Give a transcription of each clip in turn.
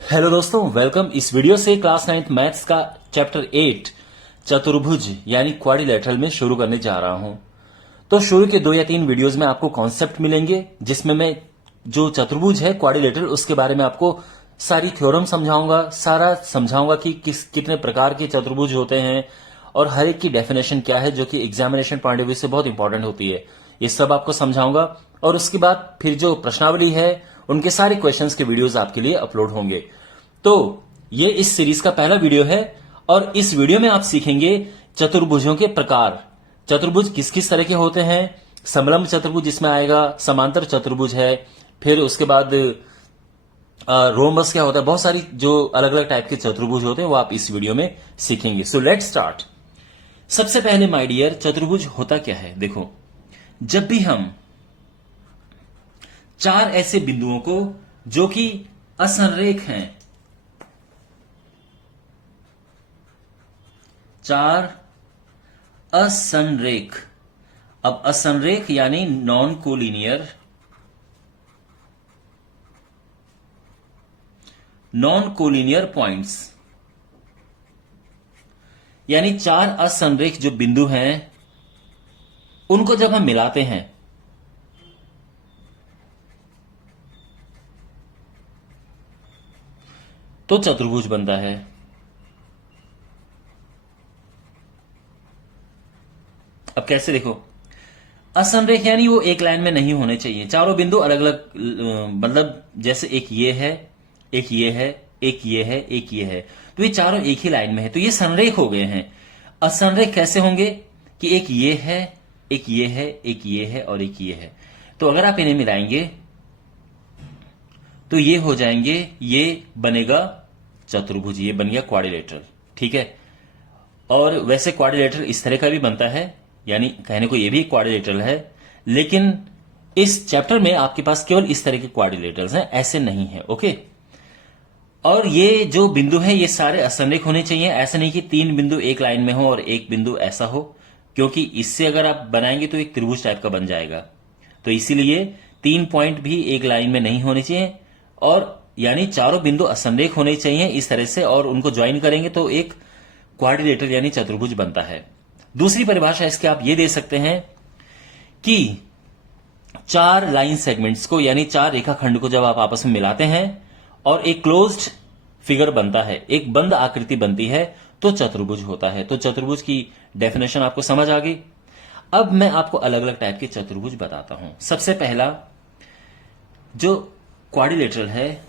Hello दोस्तों, welcome. इस video से क्लास 9th मैथ्स का चैप्टर 8 चतुर्भुज यानी क्वाड्रिलेटरल में शुरू करने जा रहा हूं। तो शुरू के 2 या 3 वीडियोस में आपको कॉन्सेप्ट मिलेंगे, जिसमें मैं जो चतुर्भुज है क्वाड्रिलेटरल उसके बारे में आपको सारी थ्योरम समझाऊंगा, सारा समझाऊंगा कि कितने प्रकार के चतुर्भुज होते हैं और हर एक की डेफिनेशन क्या है, जो कि एग्जामिनेशन पॉइंट ऑफ व्यू से बहुत इंपॉर्टेंट होती है। ये सब आपको समझाऊंगा और उसके बाद फिर जो प्रश्नावली है उनके सारे क्वेश्चंस के वीडियोस आपके लिए अपलोड होंगे। तो ये इस सीरीज का पहला वीडियो है और इस वीडियो में आप सीखेंगे चतुर्भुजों के प्रकार। चतुर्भुज किस किस तरह के होते हैं, समलंब चतुर्भुज इसमें आएगा, समांतर चतुर्भुज है, फिर उसके बाद रोमबस क्या होता है, बहुत सारी जो अलग अलग टाइप के चतुर्भुज होते हैं वो आप इस वीडियो में सीखेंगे। So let's start. सबसे पहले माय डियर, चतुर्भुज होता क्या है। देखो, जब भी हम 4 ऐसे बिंदुओं को जो कि असंरेख हैं, 4 असंरेख, अब असंरेख यानी non collinear, non collinear points, यानी 4 असंरेख जो बिंदु हैं उनको जब हम मिलाते हैं तो चतुर्भुज बनता है। अब कैसे, देखो, असंरेख यानी वो एक लाइन में नहीं होने चाहिए, चारों बिंदु अलग अलग, मतलब जैसे एक ये है, एक ये है, एक ये है, एक ये है, तो ये चारों एक ही लाइन में है, तो ये संरेख हो गए हैं। असंरेख कैसे होंगे कि एक ये है, एक ये है, एक ये है और एक ये है, तो अगर आप इन्हें मिलाएंगे तो ये हो जाएंगे, ये बनेगा चतुर्भुज, ये बन गया क्वाड्रिलेटरल। ठीक है। और वैसे क्वाड्रिलेटरल इस तरह का भी बनता है, यानी कहने को ये भी क्वाड्रिलेटरल है, लेकिन इस चैप्टर में आपके पास केवल इस तरह के क्वाड्रिलेटरल्स हैं, ऐसे नहीं है। ओके। और ये जो बिंदु है ये सारे असंरेख होने चाहिए, ऐसा नहीं कि 3 बिंदु एक लाइन में हो और एक बिंदु ऐसा हो, क्योंकि इससे अगर आप बनाएंगे तो एक त्रिभुज टाइप का बन जाएगा। तो इसीलिए 3 पॉइंट भी एक लाइन में नहीं होने चाहिए, और यानी चारों बिंदु असंरेख होने चाहिए इस तरह से, और उनको ज्वाइन करेंगे तो एक क्वाड्रिलेटरल यानी चतुर्भुज बनता है। दूसरी परिभाषा इसके आप ये दे सकते हैं कि 4 लाइन सेगमेंट्स को, यानी 4 रेखाखंड को जब आप आपस में मिलाते हैं और एक क्लोज्ड फिगर बनता है, एक बंद आकृति बनती है, तो चतुर्भुज होता है। तो चतुर्भुज की डेफिनेशन आपको समझ आ गई। अब मैं आपको अलग अलग टाइप के चतुर्भुज बताता हूं। सबसे पहला जो क्वाड्रिलेटरल है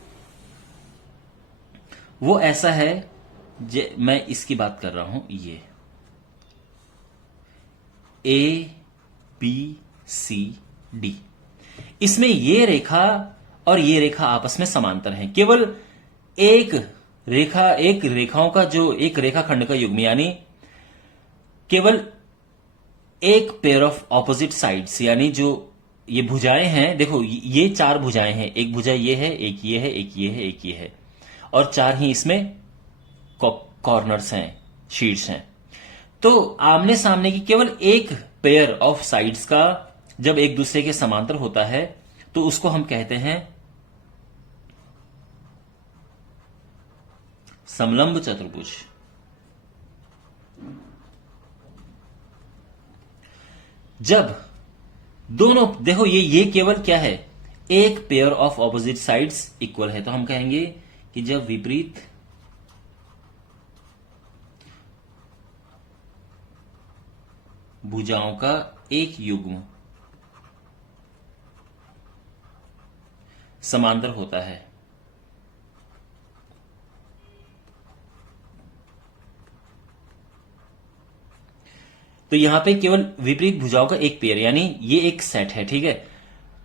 वो ऐसा है, मैं इसकी बात कर रहा हूं, ये ए बी सी डी, इसमें ये रेखा और ये रेखा आपस में समांतर हैं। केवल एक रेखा, एक रेखाओं का जो एक रेखाखंड का युग्म, यानी केवल एक पेयर ऑफ ऑपोजिट साइड्स, यानी जो ये भुजाएं हैं, देखो ये 4 भुजाएं हैं, एक भुजा ये है, एक ये है, एक ये है, एक ये है, और 4 ही इसमें कॉर्नर्स हैं, शीट्स हैं। तो आमने सामने की केवल एक पेयर ऑफ साइड्स का जब एक दूसरे के समांतर होता है तो उसको हम कहते हैं समलंब चतुर्भुज। जब दोनों, देखो ये केवल क्या है, एक pair of opposite sides equal है, तो हम कहेंगे कि जब विपरीत भुजाओं का एक युग्म समांतर होता है, तो यहां पे केवल विपरीत भुजाओं का एक पेयर, यानी ये एक सेट है। ठीक है।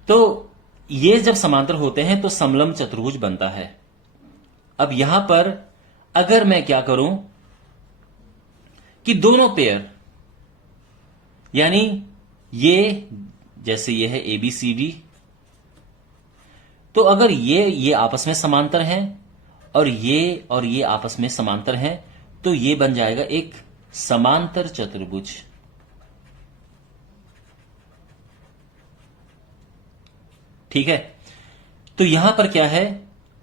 तो ये जब समांतर होते हैं तो समलंब चतुर्भुज बनता है। अब यहां पर अगर मैं क्या करूं कि दोनों पेयर, यानी ये, जैसे ये है ए बी सी डी, तो अगर ये आपस में समांतर हैं और ये आपस में समांतर हैं, तो ये बन जाएगा एक समांतर चतुर्भुज। ठीक है। तो यहां पर क्या है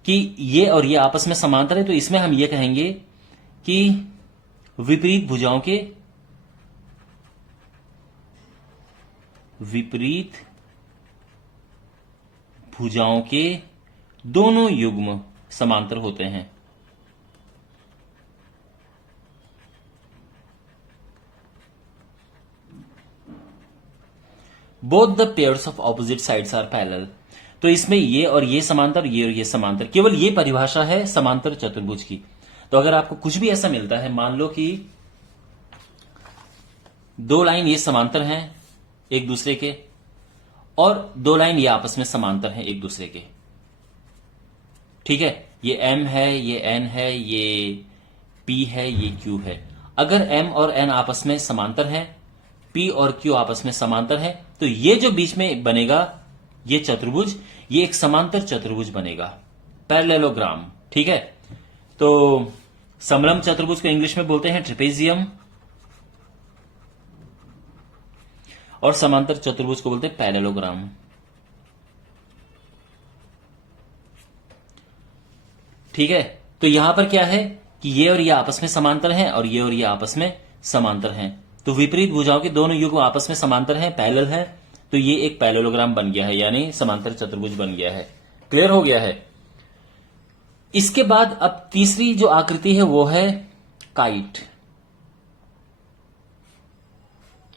कि ये और ये आपस में समांतर है, तो इसमें हम ये कहेंगे कि विपरीत भुजाओं के दोनों युग्म समांतर होते हैं। Both the pairs of opposite sides are parallel. तो इसमें ये और ये समांतर, ये और ये समांतर, केवल ये परिभाषा है समांतर चतुर्भुज की। तो अगर आपको कुछ भी ऐसा मिलता है, मान लो कि दो लाइन ये समांतर हैं एक दूसरे के, और दो लाइन ये आपस में समांतर हैं एक दूसरे के, ठीक है, ये M है, ये N है, ये P है, ये Q है। अगर M और N आपस में समांतर हैं, P और Q आपस में समांतर हैं, तो ये जो बीच में बनेगा ये चतुर्भुज, ये एक समांतर चतुर्भुज बनेगा, पैरेललोग्राम, ठीक है। तो समलंब चतुर्भुज को इंग्लिश में बोलते हैं ट्रेपेजियम, और समांतर चतुर्भुज को बोलते हैं पैरेललोग्राम, ठीक है। तो यहां पर क्या है कि ये और ये आपस में समांतर हैं, और ये और ये आपस में समांतर हैं। तो विपरीत भुजाओं के दोनों युग्म आपस में समांतर हैं, पैरेलल है, तो ये एक पैरेललोग्राम बन गया है, यानी समांतर चतुर्भुज बन गया है। क्लियर हो गया है। इसके बाद अब तीसरी जो आकृति है वो है काइट,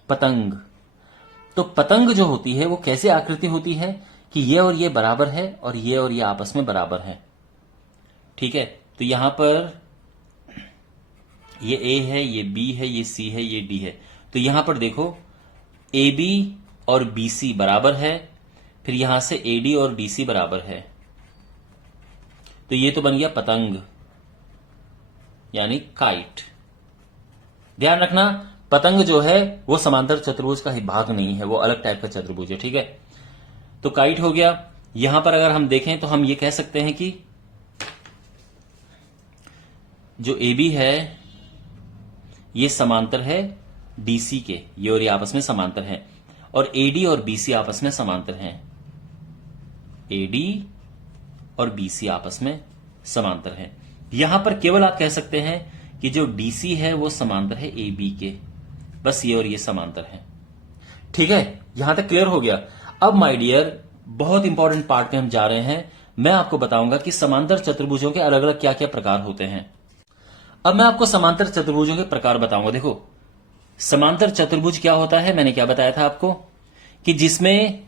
पतंग। तो पतंग जो होती है वो कैसे आकृति होती है कि ये और ये बराबर है, और ये आपस में बराबर है, ठीक है। तो यहां पर ये A है, ये B है, ये C है, ये D है। तो यहां पर देखो AB और BC बराबर है, फिर यहां से AD और DC बराबर है। तो ये तो बन गया पतंग, यानी काइट। ध्यान रखना, पतंग जो है वो समांतर चतुर्भुज का ही भाग नहीं है, वो अलग टाइप का चतुर्भुज है, ठीक है। तो काइट हो गया। यहां पर अगर हम देखें तो हम ये कह सकते हैं कि जो AB है ये समांतर है DC के, ये और ये आपस में समांतर हैं, और AD और BC आपस में समांतर हैं, AD और BC आपस में समांतर हैं। यहां पर केवल आप कह सकते हैं कि जो DC है वो समांतर है AB के, बस ये और ये समांतर हैं, ठीक है। यहां तक क्लियर हो गया। अब माय डियर, बहुत इंपॉर्टेंट पार्ट में हम जा रहे हैं। मैं आपको बताऊंगा कि समांतर चतुर्भुजों के अलग अलग क्या क्या प्रकार होते हैं। अब मैं आपको समांतर चतुर्भुजों के प्रकार बताऊंगा। देखो, समांतर चतुर्भुज क्या होता है, मैंने क्या बताया था आपको कि जिसमें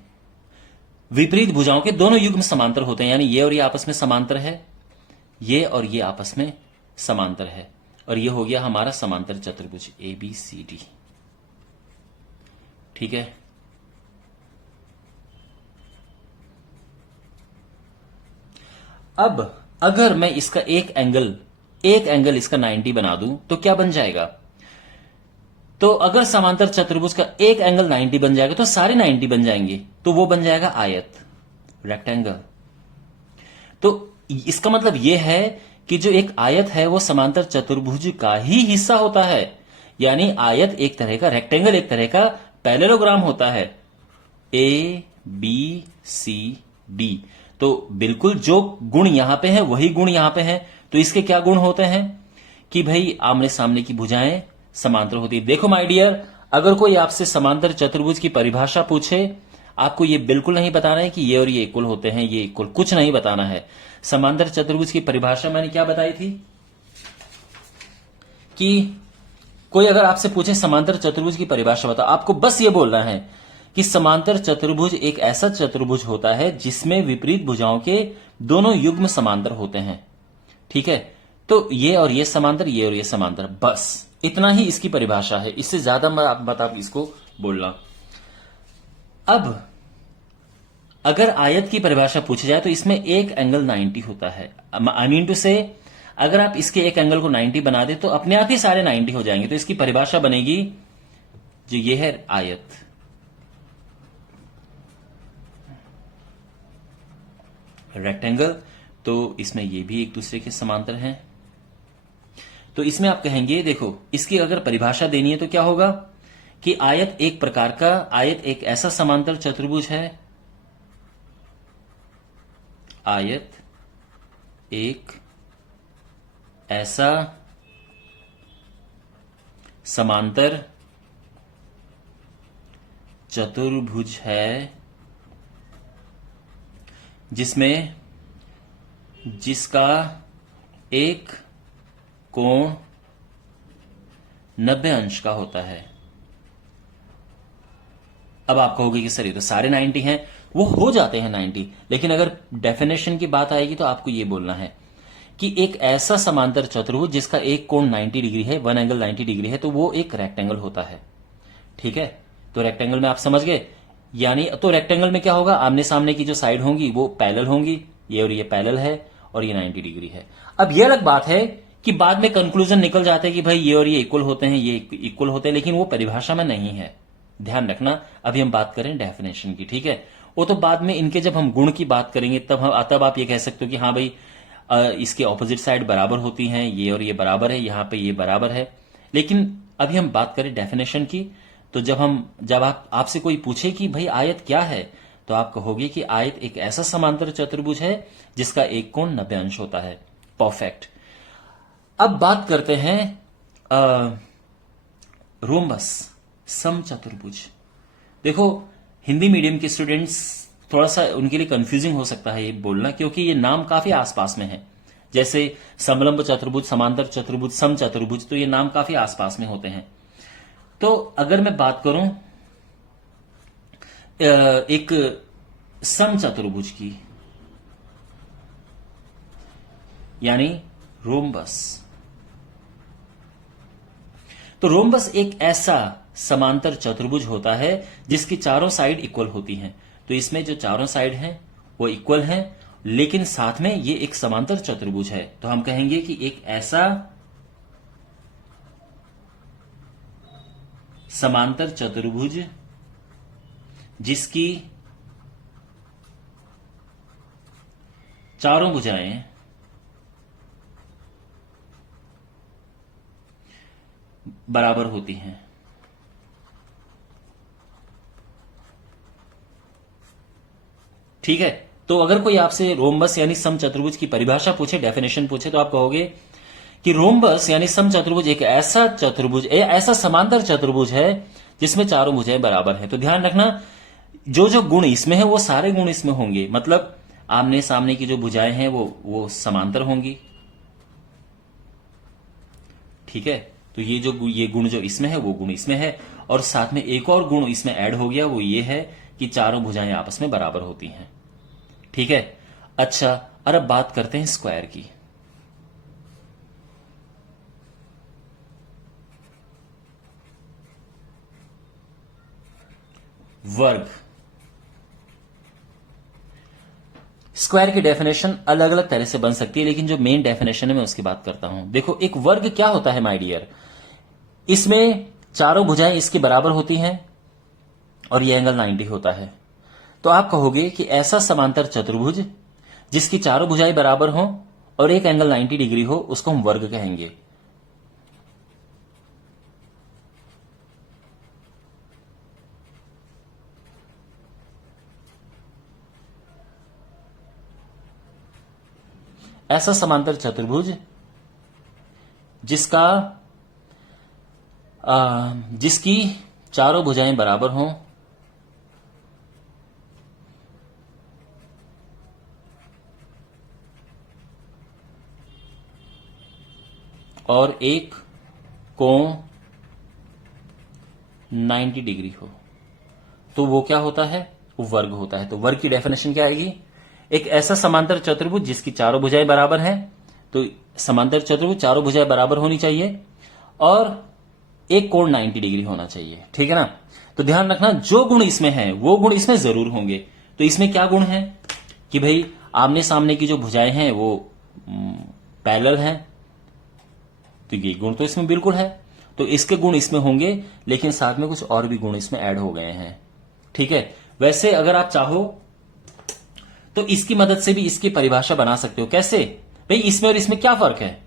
विपरीत भुजाओं के दोनों युग्म समांतर होते हैं, यानी ये और ये आपस में समांतर है, ये और ये आपस में समांतर है, और ये हो गया हमारा समांतर चतुर्भुज ABCD, ठीक है। अब अगर मैं इसका एक एंगल इसका 90 बना दूं तो क्या बन जाएगा। तो अगर समांतर चतुर्भुज का एक एंगल 90 बन जाएगा तो सारे 90 बन जाएंगे, तो वो बन जाएगा आयत, रेक्टेंगल। तो इसका मतलब यह है कि जो एक आयत है वो समांतर चतुर्भुज का ही हिस्सा होता है, यानी आयत एक तरह का, रेक्टेंगल एक तरह का पैरेललोग्राम होता है, ABCD। तो बिल्कुल जो गुण यहां पे है वही गुण यहां पे है। तो इसके क्या गुण होते हैं कि भाई आमने सामने की भुजाएं समांतर होती है। देखो माय डियर, अगर कोई आपसे समांतर चतुर्भुज की परिभाषा पूछे, आपको ये बिल्कुल नहीं बताना है कि ये और ये इक्वल होते हैं, ये इक्वल, कुछ नहीं बताना है। समांतर चतुर्भुज की परिभाषा मैंने क्या बताई थी कि कोई अगर आपसे पूछे समांतर चतुर्भुज की परिभाषा बताओ, आपको बस ये बोलना है कि समांतर चतुर्भुज एक ऐसा चतुर्भुज होता है जिसमें विपरीत भुजाओं के दोनों युग्म समांतर होते हैं, ठीक है। तो ये और ये समांतर, ये और ये समांतर, बस इतना ही इसकी परिभाषा है, इससे ज्यादा मत आप इसको बोलना। अब अगर आयत की परिभाषा पूछी जाए तो इसमें एक एंगल 90 होता है। आई मीन टू से, अगर आप इसके एक एंगल को 90 बना दे तो अपने आप ही सारे 90 हो जाएंगे। तो इसकी परिभाषा बनेगी, जो ये है आयत, रेक्टेंगल। तो इसमें ये भी एक दूसरे के समांतर हैं। तो इसमें आप कहेंगे, देखो इसकी अगर परिभाषा देनी है तो क्या होगा कि आयत एक प्रकार का, आयत एक ऐसा समांतर चतुर्भुज है, आयत एक ऐसा समांतर चतुर्भुज है जिसमें जिसका एक कोण 90 अंश का होता है। अब आप कहोगे कि सर ये तो सारे 90 हैं, वो हो जाते हैं 90, लेकिन अगर डेफिनेशन की बात आएगी तो आपको ये बोलना है कि एक ऐसा समांतर चतुर्भुज जिसका एक कोण 90 डिग्री है, वन एंगल 90 डिग्री है, तो वो एक रेक्टेंगल होता है। ठीक है, तो रेक्टेंगल में आप समझ गए, यानी तो रेक्टेंगल में क्या होगा, आमने सामने की जो साइड होंगी वो पैरेलल होंगी, ये और ये पैरेलल है और ये 90 डिग्री है। अब ये अलग बात है कि बाद में कंक्लूजन निकल जाता है कि भाई ये और ये इक्वल होते हैं, ये इक्वल होते हैं, लेकिन वो परिभाषा में नहीं है। ध्यान रखना, अभी हम बात करें डेफिनेशन की। ठीक है, वो तो बाद में इनके जब हम गुण की बात करेंगे तब आप ये कह सकते हो कि हाँ भाई इसके ऑपोजिट साइड बराबर होती हैं, ये और ये बराबर है, यहां पे ये बराबर है। लेकिन अभी हम बात करें डेफिनेशन की, तो जब आपसे कोई पूछे कि भाई आयत क्या है, तो आप कहोगे कि आयत एक ऐसा समांतर चतुर्भुज है जिसका एक कोण 90 अंश होता है। परफेक्ट। अब बात करते हैं रोम्बस, समचतुर्भुज। देखो, हिंदी मीडियम के स्टूडेंट्स थोड़ा सा उनके लिए कंफ्यूजिंग हो सकता है ये बोलना, क्योंकि ये नाम काफी आसपास में है। जैसे समलंब चतुर्भुज, समांतर चतुर्भुज, समचतुर्भुज, तो ये नाम काफी आसपास में होते हैं। तो अगर मैं बात करूं एक समचतुर्भुज की, यानी रोम्बस, तो रोम्बस एक ऐसा समांतर चतुर्भुज होता है जिसकी चारों साइड इक्वल होती हैं। तो इसमें जो चारों साइड हैं वो इक्वल हैं, लेकिन साथ में ये एक समांतर चतुर्भुज है। तो हम कहेंगे कि एक ऐसा समांतर चतुर्भुज जिसकी चारों भुजाएं बराबर होती हैं। ठीक है, तो अगर कोई आपसे रोम्बस यानी समचतुर्भुज की परिभाषा पूछे, डेफिनेशन पूछे, तो आप कहोगे कि रोम्बस यानी समचतुर्भुज एक ऐसा चतुर्भुज, ऐसा समांतर चतुर्भुज है जिसमें चारों भुजाएं बराबर हैं। तो ध्यान रखना, जो जो गुण इसमें है वो सारे गुण इसमें होंगे, मतलब आमने सामने की जो भुजाएं हैं वो समांतर होंगी। ठीक है, तो ये गुण जो इसमें है वो गुण इसमें है, और साथ में एक और गुण इसमें ऐड हो गया, वो ये है कि चारों भुजाएं आपस में बराबर होती हैं। ठीक है, अच्छा, और अब बात करते हैं स्क्वायर की। वर्ग। स्क्वायर की डेफिनेशन अलग अलग तरह से बन सकती है, लेकिन जो मेन डेफिनेशन है मैं उसकी बात करता हूं। देखो, एक वर्ग क्या होता है माय डियर, इसमें चारों भुजाएं इसके बराबर होती हैं और ये एंगल 90 होता है। तो आप कहोगे कि ऐसा समांतर चतुर्भुज जिसकी चारों भुजाएं बराबर हों और एक एंगल 90 डिग्री हो, उसको हम वर्ग कहेंगे। ऐसा समांतर चतुर्भुज जिसकी चारों भुजाएं बराबर हों और एक कोण 90 डिग्री हो, तो वो क्या होता है, वो वर्ग होता है। तो वर्ग की डेफिनेशन क्या आएगी, एक ऐसा समांतर चतुर्भुज जिसकी चारों भुजाएं बराबर हैं, तो समांतर चतुर्भुज चारों भुजाएं बराबर होनी चाहिए और एक कोण 90 डिग्री होना चाहिए। ठीक है ना, तो ध्यान रखना, जो गुण इसमें है वो गुण इसमें जरूर होंगे। तो इसमें क्या गुण है कि भाई आमने सामने की जो भुजाएं हैं वो पैरेलल हैं, तो ये गुण तो इसमें बिल्कुल है, तो इसके गुण इसमें होंगे, लेकिन साथ में कुछ और भी गुण इसमें ऐड हो गए हैं। ठीक है, वैसे अगर आप चाहो तो इसकी मदद से भी इसकी परिभाषा बना सकते हो। कैसे भाई, इसमें और इसमें क्या फर्क है,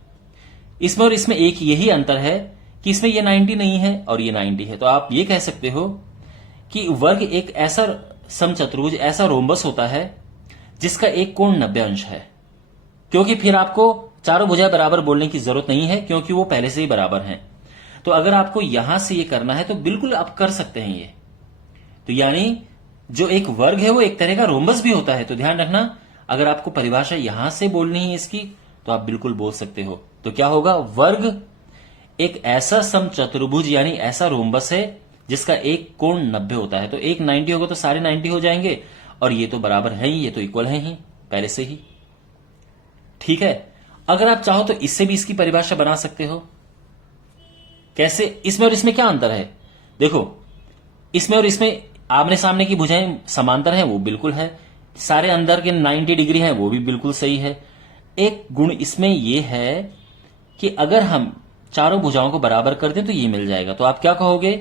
इसमें और इसमें एक यही अंतर है कि इसमें ये 90 नहीं है और ये 90 है। तो आप ये कह सकते हो कि वर्ग एक ऐसा समचतुर्भुज, ऐसा रोम्बस होता है जिसका एक कोण 90 अंश है। क्योंकि फिर आपको चारों भुजाएं बराबर बोलने की जरूरत नहीं है, क्योंकि वो पहले से ही बराबर हैं। तो अगर आपको यहां से ये करना है तो बिल्कुल आप कर सकते हैं ये। तो यानी जो एक वर्ग है वो एक तरह का रोम्बस भी होता है। तो ध्यान रखना, अगर आपको परिभाषा यहां से बोलनी है इसकी, तो आप बिल्कुल बोल सकते हो। तो क्या होगा, वर्ग एक ऐसा समचतुर्भुज यानी ऐसा रोम्बस है जिसका एक कोण 90 होता है। तो एक 90 होगा तो सारे 90 हो जाएंगे, और ये तो बराबर है ही, ये तो इक्वल है ही पहले से ही। ठीक है, अगर आप चाहो तो इससे भी इसकी परिभाषा बना सकते हो। कैसे? इसमें और इसमें क्या अंतर है? देखो, इसमें और इसमें आमने सामने की भुजाएं समांतर हैं, वो बिल्कुल है। सारे अंदर के 90 डिग्री हैं, वो भी बिल्कुल सही है। एक गुण इसमें यह है कि अगर हम चारों भुजाओं को बराबर कर दें तो ये मिल जाएगा। तो आप क्या कहोगे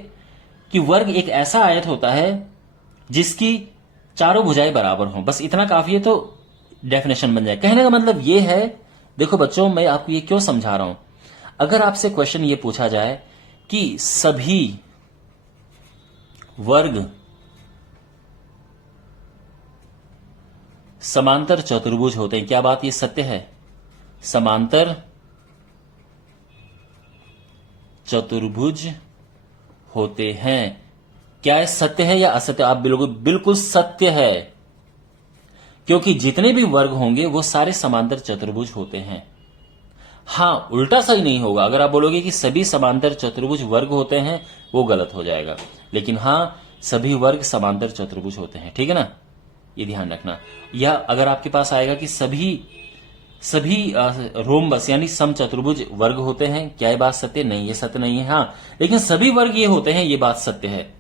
कि वर्ग एक ऐसा आयत होता है जिसकी चारों भुजाएं बराबर हों। बस इतना काफी है, तो डेफिनेशन बन जाए। कहने का मतलब ये है, देखो बच्चों, मैं आपको ये क्यों समझा रहा हूं। अगर आपसे क्वेश्चन ये पूछा जाए कि सभी वर्ग समांतर चतुर्भुज होते हैं, क्या बात ये सत्य है? समांतर चतुर्भुज होते हैं, क्या ये सत्य है या असत्य? आप बिल्कुल सत्य है, क्योंकि जितने भी वर्ग होंगे वो सारे समांतर चतुर्भुज होते हैं। हां, उल्टा सही नहीं होगा। अगर आप बोलोगे कि सभी समांतर चतुर्भुज वर्ग होते हैं, वो गलत हो जाएगा। लेकिन हां, सभी वर्ग समांतर चतुर्भुज होते हैं, ठीक है ना, ये ध्यान रखना। या अगर आपके पास आएगा कि सभी रोम्बस यानी समचतुर्भुज वर्ग होते हैं, क्या ये बात सत्य? नहीं, ये सत्य नहीं है। हां, लेकिन सभी वर्ग ये होते हैं, ये बात सत्य है।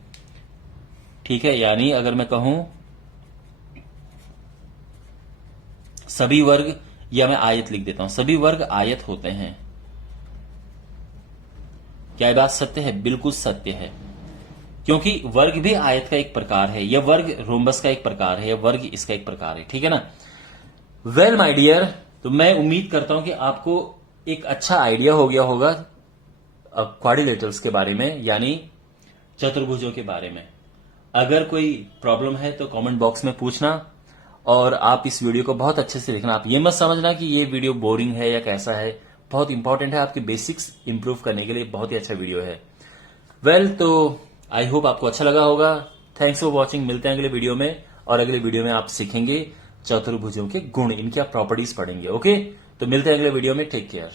ठीक है, यानी अगर मैं कहूं सभी वर्ग, या मैं आयत लिख देता हूं, सभी वर्ग आयत होते हैं, क्या ये बात सत्य है? बिल्कुल सत्य है, क्योंकि वर्ग भी आयत का एक प्रकार है, यह वर्ग रोम्बस का एक प्रकार है, यह वर्ग इसका एक प्रकार है। ठीक है ना। वेल माय डियर, तो मैं उम्मीद करता हूं कि आपको एक अच्छा आइडिया हो गया होगा क्वाड्रिलेटरल्स के बारे में, यानी चतुर्भुजों के बारे में। अगर कोई प्रॉब्लम है तो कमेंट बॉक्स में पूछना, और आप इस वीडियो को बहुत अच्छे से देखना। आप ये मत समझना कि ये वीडियो बोरिंग है या कैसा है, बहुत इंपॉर्टेंट है, आपके बेसिक्स इंप्रूव करने के लिए बहुत ही अच्छा वीडियो है। वेल, तो आई होप आपको अच्छा लगा होगा। Thanks for watching. मिलते हैं अगले वीडियो में, और अगले वीडियो में आप सीखेंगे चतुर्भुजों के गुण, इनकी आप प्रॉपर्टीज पढ़ेंगे। ओके, तो मिलते हैं अगले वीडियो में। Take care.